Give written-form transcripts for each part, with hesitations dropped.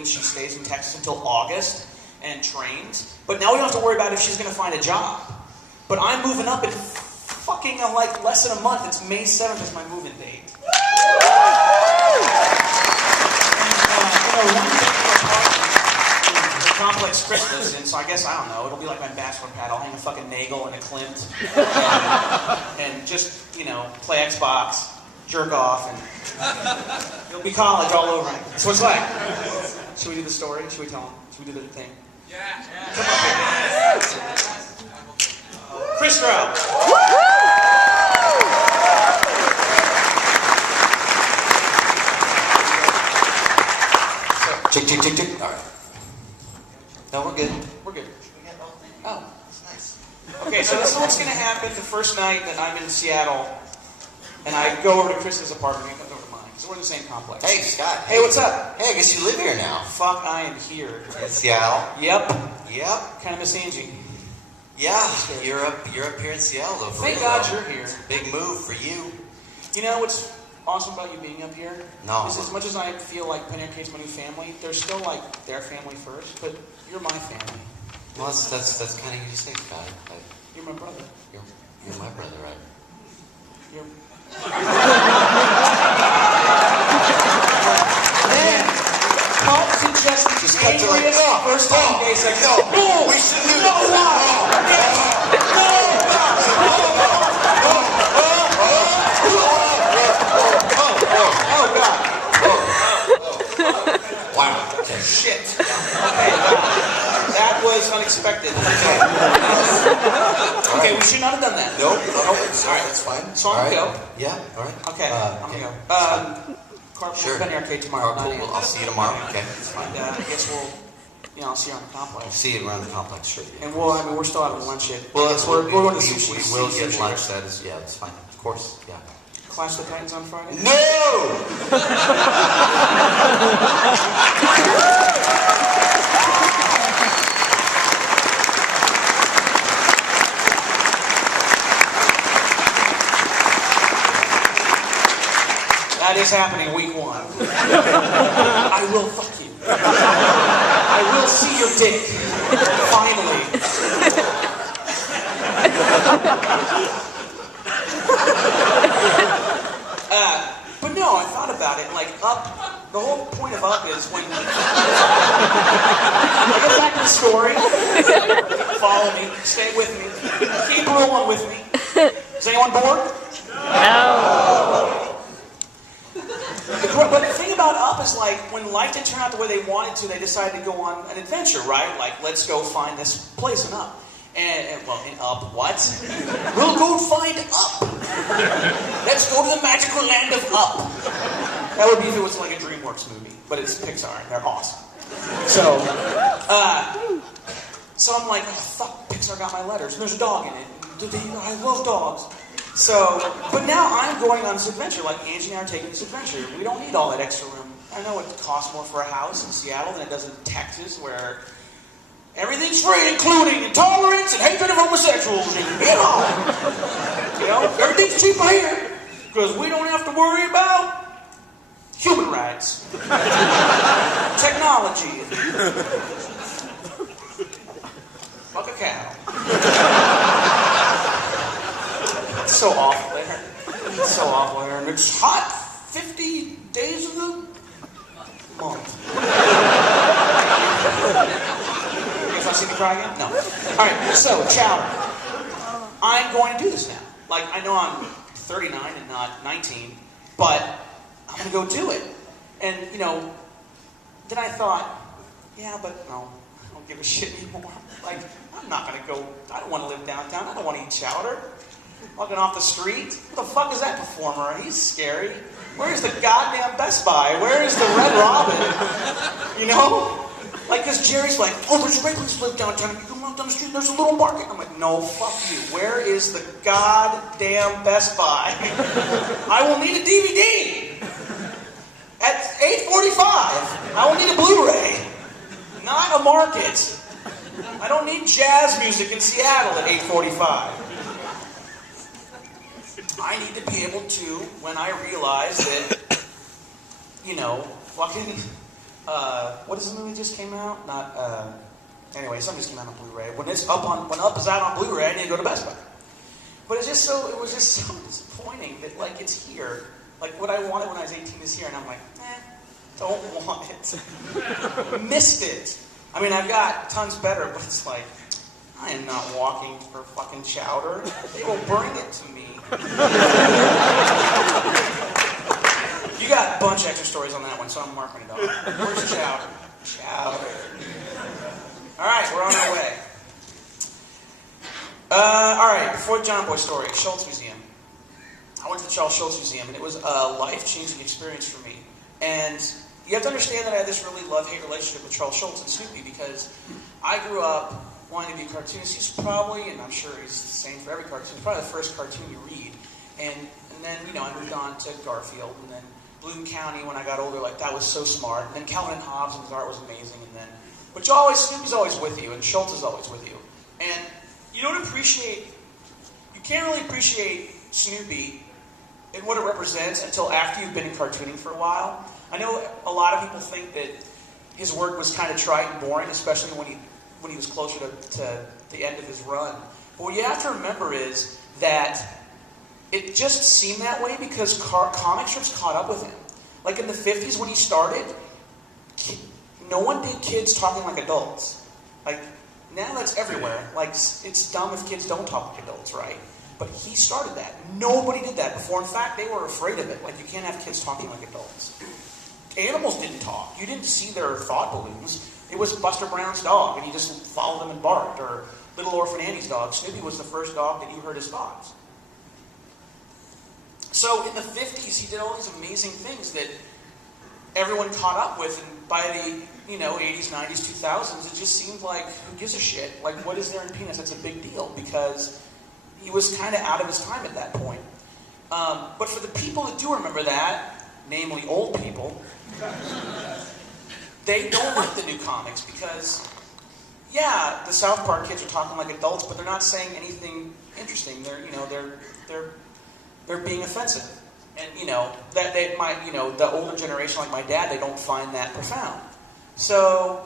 means she stays in Texas until August and trains. But now we don't have to worry about if she's going to find a job. But I'm moving up in fucking like less than a month. It's May 7th is my move-in date. The complex Christmas, and so I guess, I don't know, it'll be like my bachelor pad. I'll hang a fucking Nagel and a Klimt, and just, play Xbox, jerk off, and it'll be college all over. So it's like, should we do the story? Should we tell them? Should we do the thing? Yeah. Come on. Chris Stroud. Tick, tick, tick, tick. All right. No, we're good. We're good. Oh, that's nice. Okay, so this is what's going to happen the first night that I'm in Seattle, and I go over to Chris's apartment, and he comes over to mine, because we're in the same complex. Hey, Scott. Hey, what's up? Hey, I guess you live here now. Fuck, I am here. In Seattle? Yep. Yep. Kind of miss Angie. Yeah, you're up here in Seattle, though. Thank God you're here. It's a big move for you. You know what's awesome about you being up here? No. Is as much as I feel like Penny Arcade's my new family, they're still like their family first, but you're my family. Well, that's kind of you to say, Scott. You're my brother. You're my brother, right? You're... Man, Paul suggested just cut to like, first time gay sex. No, we should do Wow. Shit. Okay, that was unexpected. Okay, we should not have done that. Nope. All right, that's fine. So I'm going to go. Yeah, all right. Okay, I'm going to go. Sure. Penny Arcade tomorrow. Cool. Well, I'll see you tomorrow. Okay. And I guess we'll, I'll see you on the complex. I'll see you around the complex, sure. And we're still having lunch yet. Well, we're going to sushi. We will get lunch. That is, yeah, that's fine. Of course, yeah. Clash the Titans on Friday? No! That is happening week 1. I will fuck you. I will see your dick. Finally. But no, I thought about it. Like, Up, the whole point of Up is when... I get back to the story. Follow me. Stay with me. Keep rolling with me. Is anyone bored? No. But the thing about Up is like, when life didn't turn out the way they wanted to, they decided to go on an adventure, right? Like, let's go find this place in Up. And well, in Up, what? We'll go find Up. Let's go to the magical land of Up. That would be if it was like a DreamWorks movie, but it's Pixar, and they're awesome. So I'm like, oh fuck, Pixar got my letters. And there's a dog in it. I love dogs. So, but now I'm going on this adventure. Like Angie and I are taking this adventure. We don't need all that extra room. I know it costs more for a house in Seattle than it does in Texas, where everything's free, including intolerance and hatred of homosexuals. Everything's cheaper here because we don't have to worry about human rights, technology. Fuck a cow. It's so awful there. It's so awful there, and it's hot 50 days of the month. I see me cry again? No. Alright, so, Chow. I'm going to do this now. Like, I know I'm 39 and not 19, but I'm going to go do it. And, then I thought, yeah, but no, I don't give a shit anymore. Like, I'm not going to go, I don't want to live downtown. I don't want to eat chowder. Walking off the street? Who the fuck is that performer? He's scary. Where's the goddamn Best Buy? Where is the Red Robin? Like, because Jerry's like, oh, there's a great place to live downtown. You come out down the street, there's a little market. I'm like, no, fuck you. Where is the goddamn Best Buy? I will need a DVD. At 8:45, I will need a Blu-ray. Not a market. I don't need jazz music in Seattle at 8:45. I need to be able to, when I realize that, fucking what is the movie that just came out? Anyway, something just came out on Blu-ray. When Up is out on Blu-ray, I need to go to Best Buy. But it was just so disappointing that, like, it's here. Like, what I wanted when I was 18 is here, and I'm like, don't want it. Missed it. I mean, I've got tons better, but it's like, I am not walking for fucking chowder. They will bring it to me. You got a bunch of extra stories on that one, so I'm marking it off. Where's chowder? Chowder. All right, we're on our way. All right, before John Boy story, Schulz Museum. I went to the Charles Schulz Museum, and it was a life-changing experience for me. And you have to understand that I had this really love-hate relationship with Charles Schulz and Snoopy, because I grew up wanting to be a cartoonist. He's probably, and I'm sure he's the same for every cartoon, he's probably the first cartoon you read. And then, I moved on to Garfield, and then Bloom County when I got older, like, that was so smart. And then Calvin and Hobbes, and his art was amazing. And then, but Snoopy's always with you, and Schulz is always with you. And you can't really appreciate Snoopy and what it represents until after you've been in cartooning for a while. I know a lot of people think that his work was kind of trite and boring, especially when he was closer to the end of his run. But what you have to remember is that it just seemed that way because comic strips caught up with him. Like in the 50s when he started, no one did kids talking like adults. Like, now that's everywhere. Like, it's dumb if kids don't talk like adults, right? But he started that. Nobody did that before. In fact, they were afraid of it. Like, you can't have kids talking like adults. Animals didn't talk. You didn't see their thought balloons. It was Buster Brown's dog, and you just followed him and barked. Or Little Orphan Annie's dog. Snoopy was the first dog that you heard his thoughts. So in the 50s, he did all these amazing things that everyone caught up with, and by the 80s, 90s, 2000s, it just seemed like, who gives a shit? Like, what is there in Peanuts? That's a big deal, because he was kind of out of his time at that point. But for the people that do remember that, namely old people, they don't like the new comics because, yeah, the South Park kids are talking like adults, but they're not saying anything interesting. They're being offensive. And, that they might, the older generation like my dad, they don't find that profound. So,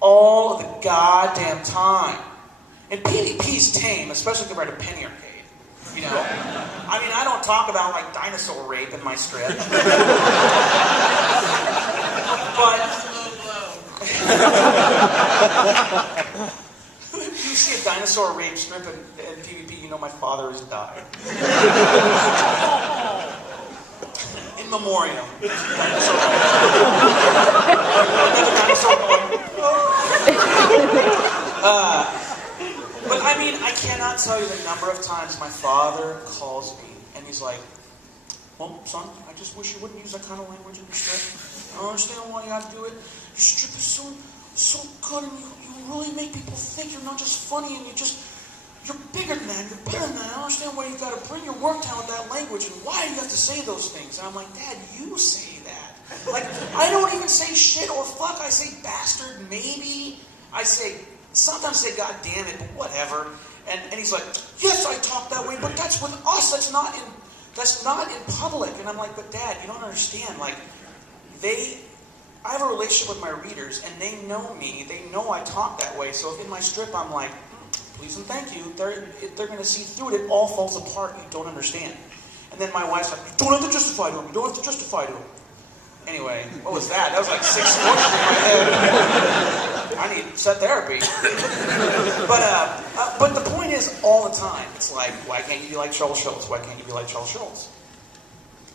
all of the goddamn time. And PvP's tame, especially compared to Penny Arcade. I mean, I don't talk about, like, dinosaur rape in my strip. But... if you see a dinosaur rape strip in PvP, you know my father has died. In memoriam. Dinosaur But I mean, I cannot tell you the number of times my father calls me and he's like, "Well, son, I just wish you wouldn't use that kind of language in your strip. I don't understand why you have to do it. Your strip is so good, and you really make people think you're not just funny, and you're bigger than that, you're better than that. I don't understand why you got to bring your work down with that language, and why do you have to say those things?" And I'm like, "Dad, you say that. Like, I don't even say shit or fuck. I say bastard, maybe. Sometimes say God damn it, but whatever." And he's like, "Yes, I talk that way, but that's with us. That's not in public." And I'm like, "But Dad, you don't understand. Like, I have a relationship with my readers, and they know me. They know I talk that way. So if in my strip I'm like, please and thank you, they're going to see through it. It all falls apart. You don't understand." And then my wife's like, "You don't have to justify to him. You don't have to justify to him." Anyway, what was that? That was like 6 voices in my head. I need set therapy. But the point is, all the time, it's like, why can't you be like Charles Schulz? Why can't you be like Charles Schulz?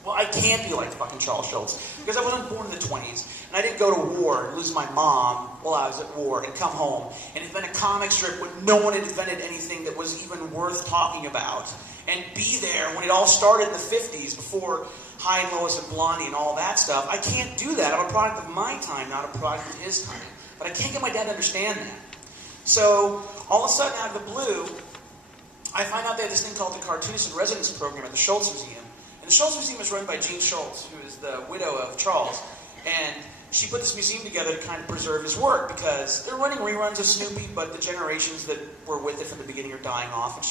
Well, I can't be like fucking Charles Schulz because I wasn't born in the 20s, and I didn't go to war and lose my mom while I was at war and come home and invent a comic strip when no one had invented anything that was even worth talking about, and be there when it all started in the 50s before High and Lois and Blondie and all that stuff. I can't do that. I'm a product of my time, not a product of his time. But I can't get my dad to understand that. So, all of a sudden, out of the blue, I find out they have this thing called the Cartoonist in Residence Program at the Schulz Museum. And the Schulz Museum is run by Jean Schulz, who is the widow of Charles. And she put this museum together to kind of preserve his work, because they're running reruns of Snoopy, but the generations that were with it from the beginning are dying off. And she